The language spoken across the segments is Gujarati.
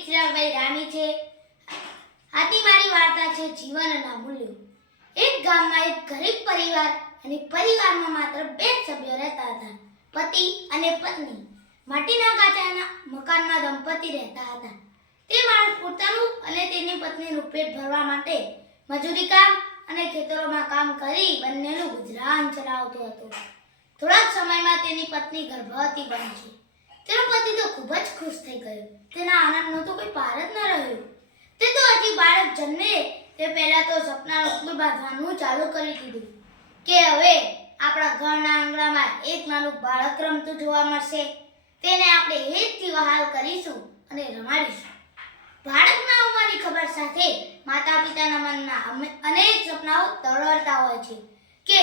શ્રીરામભાઈ રામી છે. આથી મારી વાર્તા છે જીવનના મૂલ્યો એક ગામમાં એક ગરીબ પરિવાર અને પરિવારમાં માત્ર બે સભ્યો રહેતા હતા. પતિ અને પત્ની. માટીના કાચાના મકાનમાં દંપતી રહેતા હતા. તે માણસ પોતાનું અને તેની પત્નીનું પેટ ભરવા માટે મજૂરી કામ અને ખેતરોમાં કામ કરી બંનેનું ગુજરાન ચલાવતો હતો. થોડાક સમયમાં તેની પત્ની ગર્ભવતી બની છે તેનો પતિ તો ખૂબ જ ખુશ થઈ ગયો. તેના આનંદનો તો કોઈ પાર જ ન રહ્યો. તે તો હજી બાળક જન્મે, તે પહેલા તો સપના ફૂલ બાંધવાનું ચાલુ કરી દીધું કે હવે આપણા ઘરના આંગણામાં એક નાનું બાળક રમતું જોવા મળશે. તેને આપણે હેતથી વહાલ કરીશું અને રમાડીશું. બાળકના આવવાની ખબર સાથે માતા પિતાના મનમાં અનેક સપનાઓ તરવરતા હોય છે કે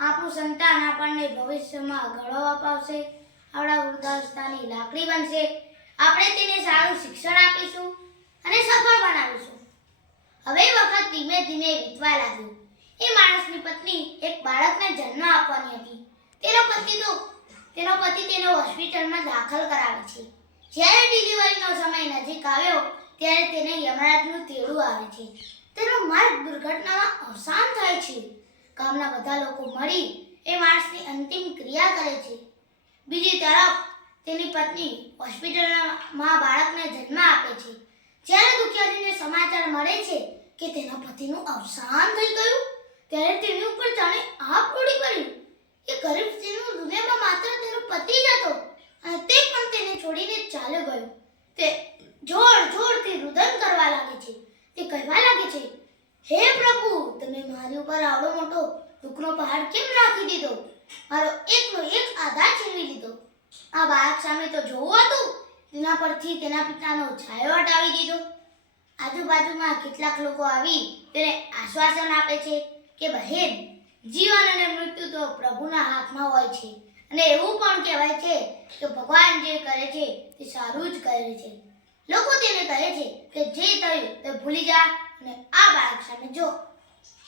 આપણું સંતાન આપણને ભવિષ્યમાં ગળો અપાવશે. આપણા વૃદ્ધાવસ્થાની લાકડી બનશે. આપણે તેને સારું શિક્ષણ આપીશું અને સફળ બનાવીશું. હવે વખત ધીમે ધીમે વીતવા લાગ્યો. એ માણસની પત્ની એક બાળકને જન્મ આપવાની હતી. તેનો પતિ તો, તેનો પતિ તેને હોસ્પિટલમાં દાખલ કરાવે છે. જ્યારે ડિલિવરીનો સમય નજીક આવ્યો, ત્યારે તેને યમરાજનું તેડું આવે છે. તેનો માર્ગ દુર્ઘટનામાં અવસાન થાય છે. ગામના બધા લોકો મળી એ માણસની અંતિમ ક્રિયા કરે છે. બીજી તરફ તેની પત્ની હોસ્પિટલમાં બાળકને જન્મ આપે છે. જ્યારે દુખિયારીને સમાચાર મળે છે કે તેના પતિનું અવસાન થઈ ગયું, ત્યારે તેની ઉપર જાણે આપ પડી પડ્યું એ ગરીબ સ્ત્રીનું દુનિયામાં માત્ર તેનો પતિ જ હતો અને તે પણ તેને છોડીને ચાલ્યો ગયો. તે જોર જોરથી રુદન કરવા લાગે છે. તે કહેવા લાગે છે, હે પ્રભુ, તમે મારી ઉપર આવડો મોટો દુઃખનો પહાડ કેમ રાખી દીધો? મારો એકનો એક આધાર છીનવી લીધો. આ બાળક સામે તો જોવું હતું. તેના પરથી તેના પિતાનો છાયો હટાવી દીધો. આજુબાજુમાં કેટલાક લોકો આવી તેને આશ્વાસન આપે છે કે બહેન, જીવન અને મૃત્યુ તો પ્રભુના હાથમાં હોય છે. અને એવું પણ કહેવાય છે કે ભગવાન જે કરે છે તે સારું જ કરે છે. લોકો તેને કહે છે કે જે થયું તે ભૂલી જા અને આ બાળક સામે જો.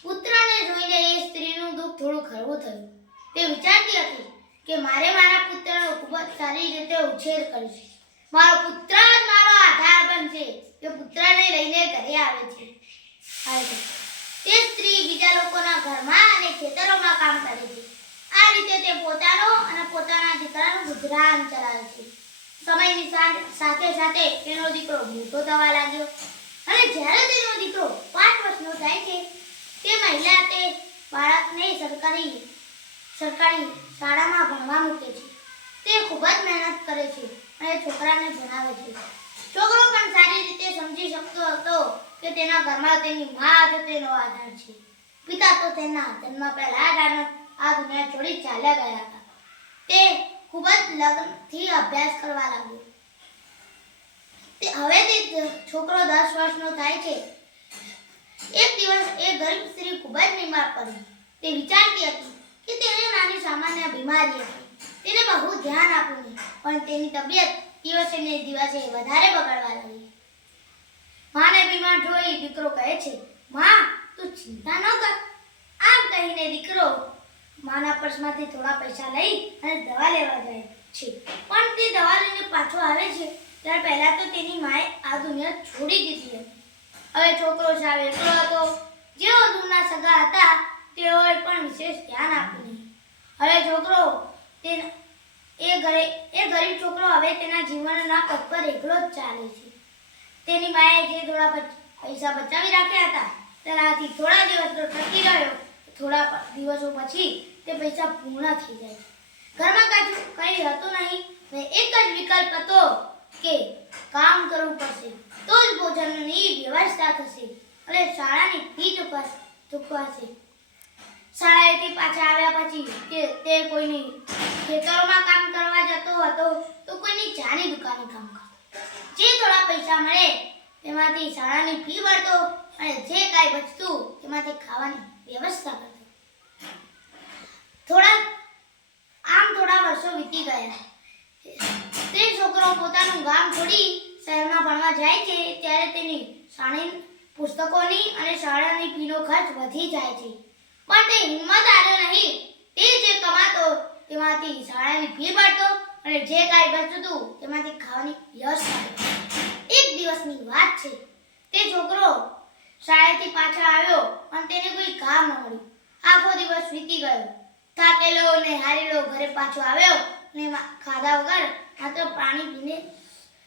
પુત્રને જોઈને એ સ્ત્રીનું દુઃખ થોડું ખરવું થયું. તે વિચારતી હતી કે મારે મારા પુત્રનો ખૂબ જ સારી રીતે ઉછેર કરીશ. મારો પુત્ર જ મારો આધાર બનશે. તે પુત્રને લઈને ઘરે આવે છે. તે સ્ત્રી બીજા લોકોના ઘરમાં અને ખેતરોમાં કામ કરે છે. આ રીતે તે પોતાનો અને પોતાના દીકરાનું ગુજરાન ચલાવે છે. સમયની સાથે સાથે તેનો દીકરો મોટો થવા લાગ્યો અને જ્યારે તેનો દીકરો પાંચ વર્ષનો થાય છે, તે મહિલા તે બાળકને સરકારી સરકારી શાળામાં ભણવા મૂકે છે. તે ખૂબ જ મહેનત કરે છે અને છોકરાને ભણાવે છે. છોકરો પણ સારી રીતે સમજી શકતો હતો કે તેના ઘરમાં તેની મા જ તેનો આધાર છે. પિતા તો તેના જન્મ પહેલા જ આ દુનિયા છોડી ચાલ્યા ગયા હતા. તે ખૂબ જ લગ્નથી અભ્યાસ કરવા લાગ્યો. તે હવે તે છોકરો દસ વર્ષનો થાય છે. એક દિવસ એ ગરીબ સ્ત્રી ખૂબ જ બીમાર પડી. તે વિચારતી હતી કે તેને નાની સામાન્ય બીમારી હતી. તેને બહુ ધ્યાન આપ્યું નહીં, પણ તેની તબિયત દિવસે ને દિવસે વધારે બગડવા લાગી. માને બીમાર જોઈ દીકરો કહે છે, માં, તું ચિંતા ન કર. આમ કહીને દીકરો માના પર્સમાંથી થોડા પૈસા લઈ અને દવા લેવા જાય છે. પણ તે દવા લઈને પાછો આવે છે. ત્યારે પહેલા તો તેની માએ આ દુનિયા છોડી દીધી હતી. હવે છોકરો સાવ એકલો હતો. જેઓ દૂરના સગા હતા તેઓએ પણ વિશેષ ધ્યાન આપ્યું હવે છોકરો, તે એ ઘરે, એ ગરીબ છોકરો હવે તેના જીવનના પગ પર એકલો જ ચાલે છે. તેની માએ જે થોડા પૈસા બચાવી રાખ્યા હતા, તેનાથી થોડા દિવસનો ટકી રહ્યો, થોડા દિવસો પછી તે પૈસા પૂર્ણ થઈ જાય ઘરમાં કાંઈ કંઈ હતું નહીં. ને એક જ વિકલ્પ હતો કે કામ કરવું પડશે, તો જ ભોજનની વ્યવસ્થા થશે, અને શાળાની ફી ચૂકવાશે ચૂકવાશે. શાળાએથી પાછા આવ્યા પછી તે કોઈની ખેતરોમાં કામ કરવા જતો હતો, તો કોઈની ચાની દુકાને કામ કરતો. જે થોડા પૈસા મળે, તેમાંથી શાળાની ફી ભરતો અને જે કાંઈ બચતું તેમાંથી ખાવાની વ્યવસ્થા કરતો. થોડા, આમ થોડા વર્ષો વીતી ગયા. તે છોકરો પોતાનું ગામ છોડી શહેરમાં ભણવા જાય છે, ત્યારે તેની શાળી પુસ્તકોની અને શાળાની ફીનો ખર્ચ વધી જાય છે. પણ તે હિંમત આવ્યો નહીં. તે જે કમાતો તેમાંથી શાળાની ફી ભરતો અને જે કાંઈ બચતું તેમાંથી ખાવાની યશ એક દિવસની વાત છે. તે છોકરો શાળેથી પાછો આવ્યો અને તેને કોઈ કામ ન મળ્યું. આખો દિવસ વીતી ગયો. થાકેલો ને હારેલો ઘરે પાછો આવ્યો ને ખાધા વગર માત્ર પાણી પીને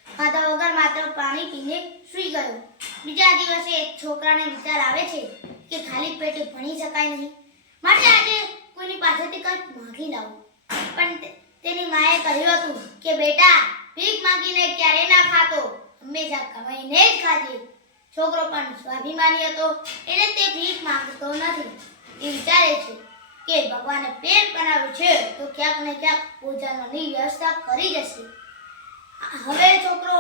ખાધા વગર માત્ર પાણી પીને સૂઈ ગયો. બીજા દિવસે એક છોકરાને વિચાર આવે છે કે ખાલી પેટે ભણી શકાય નહીં. માટે આજે કોઈની પાસેથી કંઈક માગી લાવું પણ તેની માએ કહ્યું હતું કે, બેટા, ભીખ માંગીને ક્યારે ના ખાતો? હંમેશા કમાઈને જ ખાજે. છોકરો પણ સ્વાભિમાની હતો, એટલે તે ભીખ માંગતો નથી. એ વિચારે છે કે ભગવાને પેટ બનાવ્યું છે, તો ક્યાંક ને ક્યાંક ભોજનની વ્યવસ્થા કરી જશે. હવે છોકરો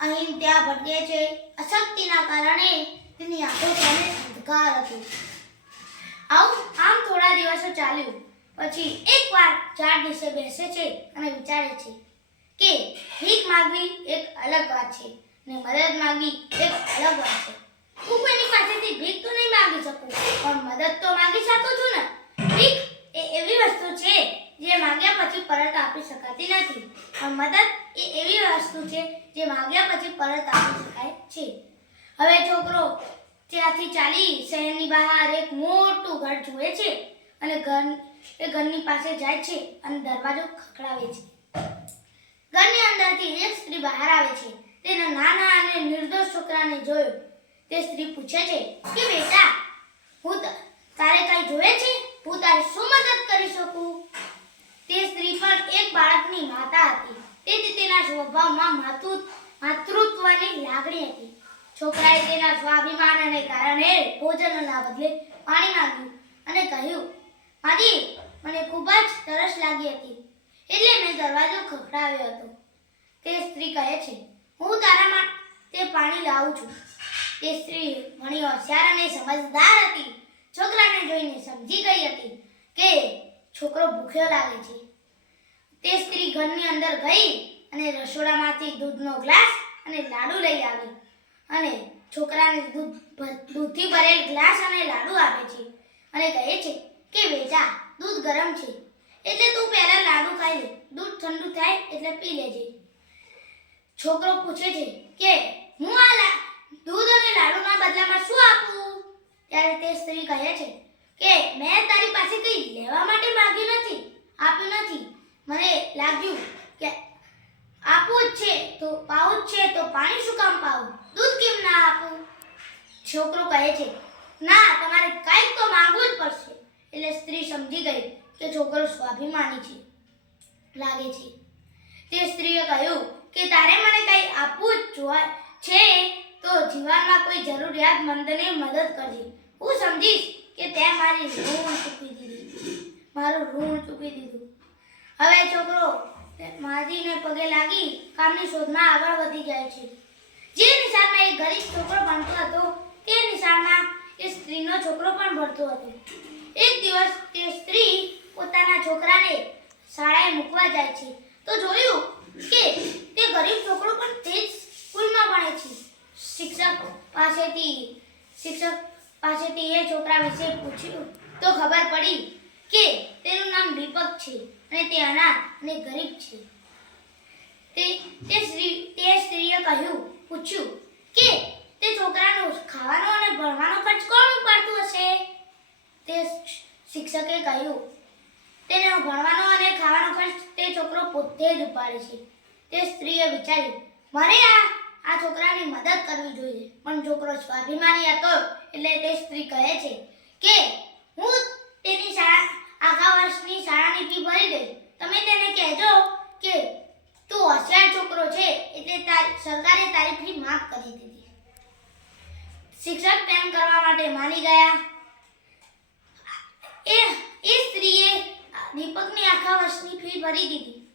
અહીં ત્યાં ભટકે છે. અશક્તિના કારણે તેની આંખો સામે અંધકાર હતો આવું આમ થોડા દિવસો ચાલ્યું પછી એકવાર ચાર દિવસે બેસે છે અને વિચારે છે કે ભીખ માંગવી એક અલગ વાત છે ને મદદ માંગવી એક અલગ વાત છે હું કોઈની પાસેથી ભીખ તો નહીં માંગી શકું પણ મદદ તો માંગી શકું છું ને ભીખ એ એવી વસ્તુ છે જે માંગ્યા પછી પરત આપી શકાતી નથી. પણ મદદ એ એવી વસ્તુ છે જે માંગ્યા પછી પરત આપી શકાય છે. હવે છોકરો ત્યાંથી ચાલી શહેરની બહાર એક મોટું ઘર જુએ છે અને ઘર, એ ઘરની પાસે જાય છે અને દરવાજો ખખડાવે છે. ઘરની અંદરથી એક સ્ત્રી બહાર આવે છે. તેના નાના અને નિર્દોષ છોકરાને જોયો. તે સ્ત્રી પૂછે છે કે, બેટા હું ત- તારે કઈ જોવે છે હું તારી શું મદદ કરી શકું તે સ્ત્રી પણ એક બાળકની માતા હતી તેથી તેના સ્વભાવમાં માતૃ માતૃત્વની લાગણી હતી છોકરાએ તેના સ્વાભિમાનને કારણે ભોજનના બદલે પાણી માંગ્યું અને કહ્યું, માજી, મને ખૂબ જ તરસ લાગી હતી. એટલે મેં દરવાજો ખખડાવ્યો હતો. તે સ્ત્રી કહે છે, હું તારા માટે પાણી લાવું છું. તે સ્ત્રી ઘણી હોશિયાર અને સમજદાર હતી. છોકરાને જોઈને સમજી ગઈ હતી કે છોકરો ભૂખ્યો લાગે છે. તે સ્ત્રી ઘરની અંદર ગઈ અને રસોડામાંથી દૂધનો ગ્લાસ અને લાડુ લઈ આવી. અને છોકરાને દૂધ દૂધથી ભરેલ ગ્લાસ અને લાડુ આપે છે. અને કહે છે કે, બેટા, દૂધ ગરમ છે. એટલે તું પહેલાં લાડુ ખાઈ લે. દૂધ ઠંડુ થાય એટલે પી લેજે. છોકરો પૂછે છે કે, હું આ લા- દૂધ અને લાડુના બદલામાં શું આપું ત્યારે તે સ્ત્રી કહે છે કે મેં તારી પાસે કંઈ લેવા માટે માંગ્યું નથી આપ્યું નથી મને લાગ્યું કે આપવું જ છે તો પાવું જ છે તો પાણી શું કામ પાવું દૂધ કેમ ના આપું છોકરો કહે છે ના તમારે કંઈક તો માંગવું જ પડશે એટલે સ્ત્રી સમજી ગઈ કે છોકરો સ્વાભિમાની છે લાગે છે તે સ્ત્રીએ કહ્યું કે તારે મને કંઈ આપવું જ જોઈ છે, તો જીવનમાં કોઈ જરૂરિયાતમંદને મદદ કરજે. હું સમજીશ કે તે મારી ઋણ ચૂકવી દીધી. મારું ઋણ ચૂકવી દીધું. હવે છોકરો માજીને પગે લાગી કામની શોધમાં આગળ વધી જાય છે. જે નિશાળમાં એ ગરીબ છોકરો ભણતો હતો, તે નિશાળમાં એ સ્ત્રીનો છોકરો પણ ભણતો હતો. એક દિવસ તે સ્ત્રી પોતાના છોકરાને શાળાએ મૂકવા જાય છે. તો જોયું કે તે ગરીબ છોકરો પણ તે જ છે શિક્ષક પાસેથી શિક્ષક પાસેથી એ છોકરા વિશે પૂછ્યું. તો ખબર પડી કે તેનું નામ દીપક છે અને તે અનાથ અને ગરીબ છે. તે તે સ્ત્રી, તે સ્ત્રીએ કહ્યું, પૂછ્યું કે તે છોકરાનો ખાવાનો અને ભણવાનો ખર્ચ કોણ ઉપાડતું હશે? તે શિક્ષકે કહ્યું, તેનો ભણવાનો અને ખાવાનો ખર્ચ તે છોકરો પોતે જ ઉપાડે છે. તે સ્ત્રીએ વિચાર્યું, મારે આ આ છોકરાની મદદ કરવી જોઈએ. પણ છોકરો સ્વાભિમાની હતો એટલે તે સ્ત્રી કહે છે કે, હું તેની શાળા, આખા વર્ષની શાળાની ફી ભરી દઈશ. તમે તેને કહેજો કે, તું હોશિયાર છોકરો છે એટલે તારી, સરકારે તારી ફી માફ કરી દીધી. શિક્ષક તેમ કરવા માટે માની ગયા. એ એ સ્ત્રીએ દીપકની આખા વર્ષની ફી ભરી દીધી.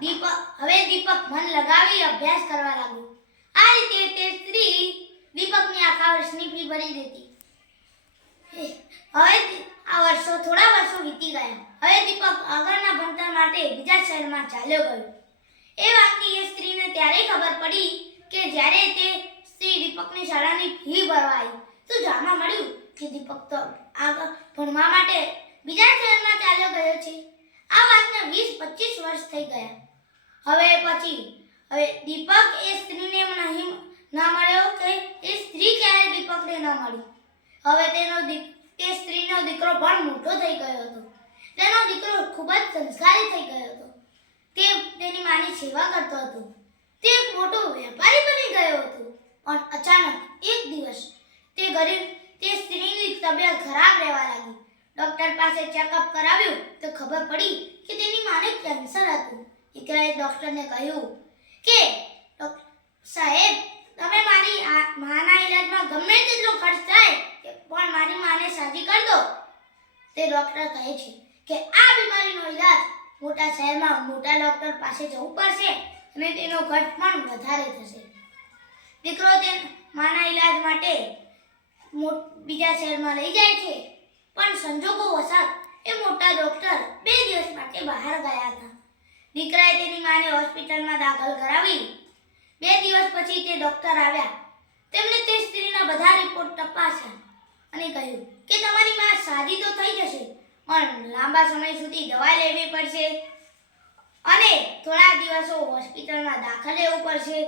દીપક, હવે દીપક મન લગાવી અભ્યાસ કરવા લાગ્યો. આ રીતે તે સ્ત્રી દીપકની આખા વર્ષની ફી ભરી દેતી. હવે આ વર્ષો થોડા વર્ષો વીતી ગયા. હવે દીપક આગળના ભણતર માટે બીજા શહેરમાં ચાલ્યો ગયો. એ વાતની એ સ્ત્રીને ત્યારે ખબર પડી કે જ્યારે તે સ્ત્રી દીપકની શાળાની ફી ભરવા આવી, તો જાણવા મળ્યું કે દીપક તો આગળ ભણવા માટે બીજા શહેરમાં ચાલ્યો ગયો છે. વીસ, પચીસ વર્ષ થઈ ગયા. હવે પછી, હવે દીપક એ સ્ત્રીને નહીં ના મળ્યો કે એ સ્ત્રી ક્યારે દીપકને ન મળી? હવે તેનો તે સ્ત્રીનો દીકરો પણ મોટો થઈ ગયો હતો. તેનો દીકરો ખૂબ જ સંસ્કારી થઈ ગયો હતો. તે તેની માની સેવા કરતો હતો. તે એક મોટો વેપારી બની ગયો હતો. પણ અચાનક એક દિવસ તે ગરીબ, તે સ્ત્રીની તબિયત ખરાબ રહેવા લાગી. ડોક્ટર પાસે ચેકઅપ કરાવ્યું તો ખબર પડી કે તેની માને કેન્સર હતું. દીકરાએ ડોક્ટરને કહ્યું કે, "ડોક- સાહેબ, તમે મારી માના ઈલાજમાં ગમે તેટલો ખર્ચ થાય પણ મારી માને સાજી કરી દો. તે ડોક્ટર કહે છે કે, આ બીમારીનો ઈલાજ મોટા શહેરમાં મોટા ડોક્ટર પાસે જવું પડશે અને તેનો ખર્ચ પણ વધારે થશે. દીકરો તે માના ઈલાજ માટે બીજા શહેરમાં લઈ જાય છે. પણ સંજોગો વસાત એ મોટા ડોક્ટર બે દિવસ માટે બહાર ગયા હતા. દીકરાએ તેની માને હોસ્પિટલમાં દાખલ કરાવી. બે દિવસ પછી તે ડોક્ટર આવ્યા. તેમણે તે સ્ત્રીના બધા રિપોર્ટ તપાસ્યા અને કહ્યું કે તમારી માં સાજી તો થઈ જશે, પણ લાંબા સમય સુધી દવા લેવી પડશે અને થોડા દિવસો હોસ્પિટલમાં દાખલ લેવું પડશે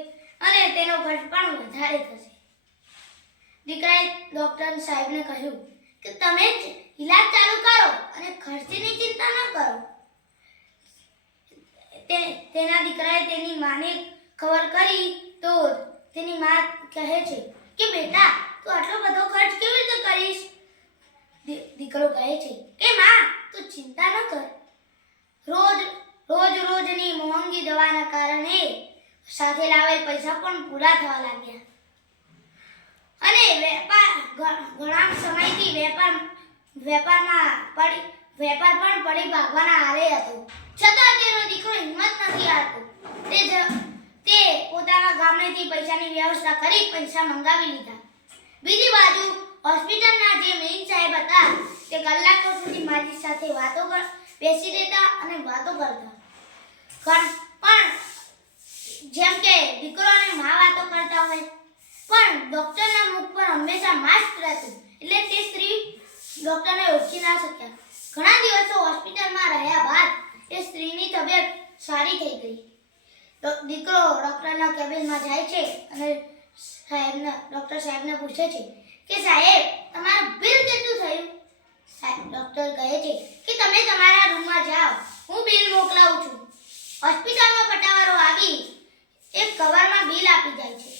અને તેનો ખર્ચ પણ વધારે થશે. દીકરાએ ડોક્ટર સાહેબને કહ્યું કે તમે જ ચાલુ કરો અને ખર્ચની ચિંતા ન કરો. તે, તેના દીકરાએ તેની માને ખબર કરી તો તેની મા કહે છે કે, બેટા, તું આટલો બધો ખર્ચ કેવી રીતે કરીશ? દીકરો કહે છે કે, માં, તું ચિંતા ન કર. રોજ રોજ, રોજની મોંઘી દવાના કારણે સાથે લાવેલ પૈસા પણ પૂરા થવા લાગ્યા. અને વેપાર ઘણા સમયથી વેપાર વેપારમાં પડી, વેપાર પણ પડી ભાગવાના આરે હતો. છતાં તેનો દીકરો હિંમત નથી હારતો. તે તે પોતાના ગામડેથી પૈસાની વ્યવસ્થા કરી પૈસા મંગાવી લીધા. બીજી બાજુ, હોસ્પિટલના જે મેઇન સાહેબ હતા, તે કલાકો સુધી મારી સાથે વાતો કર, બેસી રહેતા અને વાતો કરતા. પણ જેમ કે દીકરો અને મા વાતો કરતા હોય, પણ ડોક્ટરના હંમેશા માસ્ક રહેતું એટલે તે સ્ત્રી ડોક્ટરને ઓળખી ના શક્યા. ઘણા દિવસો હોસ્પિટલમાં રહ્યા બાદ એ સ્ત્રીની તબિયત સારી થઈ ગઈ. દીકરો ડોક્ટરના કેબિનમાં જાય છે અને સાહેબને, ડોક્ટર સાહેબને પૂછે છે કે સાહેબ, તમારું બિલ કેટલું થયું? સાહેબ, ડોક્ટર કહે છે કે તમે તમારા રૂમમાં જાઓ. હું બિલ મોકલાવું છું. હોસ્પિટલમાં પટાવારો આવી એક કવરમાં બિલ આપી જાય છે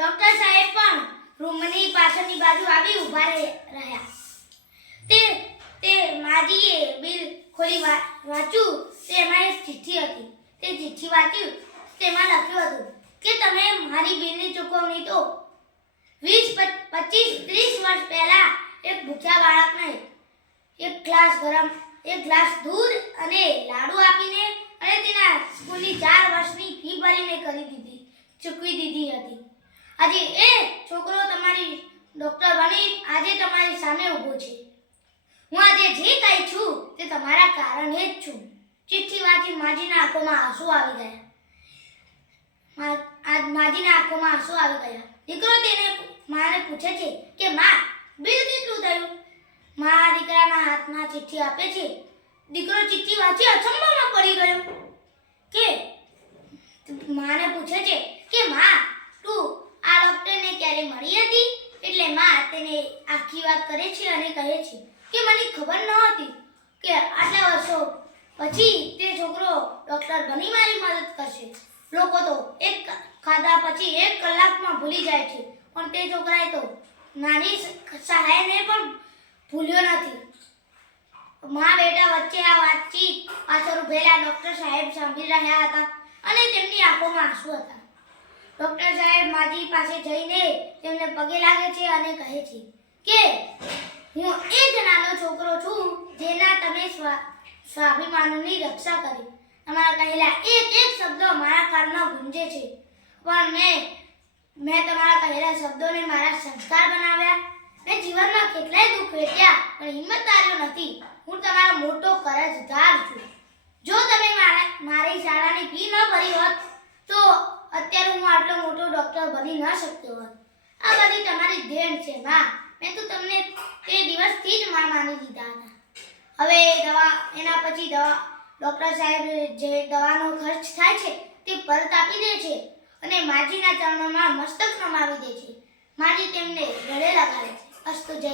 ડોક્ટર સાહેબ પણ રૂમની પાછળની બાજુ આવી ઊભા રહે- રહ્યા. તે તે માજીએ બિલ ખોલી વાંચ્યું તેમાં એક ચિઠ્ઠી હતી. તે ચિઠ્ઠી વાંચ્યું, તેમાં લખ્યું હતું કે તમે મારી બિલની ચૂકવણી તો વીસ પચીસ, ત્રીસ વર્ષ પહેલાં એક ભૂખ્યા બાળકને એક ગ્લાસ ગરમ, એક ગ્લાસ દૂધ અને લાડુ આપીને અને તેના સ્કૂલની ચાર વર્ષની ફી ભરીને કરી દીધી, ચૂકવી દીધી હતી. આજે એ છોકરો તમારી ડોક્ટર બની, આજે તમારી સામે ઊભો છે. હું આજે જે કાંઈ છું તે તમારા કારણે જ છું. ચિઠ્ઠી વાંચી માજીના આંખોમાં આંસુ આવી ગયા. આજ માજીના આંખોમાં આંસુ આવી ગયા. દીકરો તેને માને પૂછે છે કે, માં, બિલ કેટલું થયું? મા, દીકરાના હાથમાં ચિઠ્ઠી આપે છે. દીકરો ચિઠ્ઠી વાંચી અચંબામાં પડી ગયો. કે માને પૂછે છે કે, માં, તું આ ડોક્ટરને ક્યારે મળી હતી? એટલે માં તેને આખી વાત કરે છે અને કહે છે કે મને ખબર નહોતી કે આટલા વર્ષો પછી તે છોકરો ડોક્ટર બની મારી મદદ કરશે. લોકો તો એક ખાધા પછી એક કલાકમાં ભૂલી જાય છે. પણ તે છોકરાએ તો નાની સહાયને પણ ભૂલ્યો નથી. મા બેટા વચ્ચે આ વાતચીત પાછળ ઉભેલા ડોક્ટર સાહેબ સાંભળી રહ્યા હતા અને તેમની આંખોમાં આંસુ હતા. ડોક્ટર સાહેબ માજી પાસે જઈને તેમને પગે લાગે છે અને કહે છે કે, હું એ જ નાનો છોકરો છું જેના તમે સ્વા- સ્વાભિમાનની રક્ષા કરી. તમારા કહેલા એક એક શબ્દો મારા કાનમાં ગુંજે છે. પણ મેં મેં તમારા કહેલા શબ્દોને મારા સંસ્કાર બનાવ્યા. મેં જીવનમાં કેટલાય દુઃખ વેઠ્યા, પણ હિંમત હાર્યો નથી. હું તમારો મોટો કરજદાર છું. જો તમે મારા, મારી શાળાની ફી ન ભરી હોત, તો અત્યારે હું આટલો મોટો ડોક્ટર બની ન શકતો હોત. આ બધી તમારી દેણ છે માં મેં તો તમને તે દિવસથી જ માં માની દીધા હતા. હવે દવા, એના પછી દવા ડૉક્ટર સાહેબ જે દવાનો ખર્ચ થાય છે, તે પરત આપી દે છે અને માજીના ચરણોમાં મસ્તક નમાવી દે છે. માજી તેમને ગળે લગાડે છે. અસ્તુ જય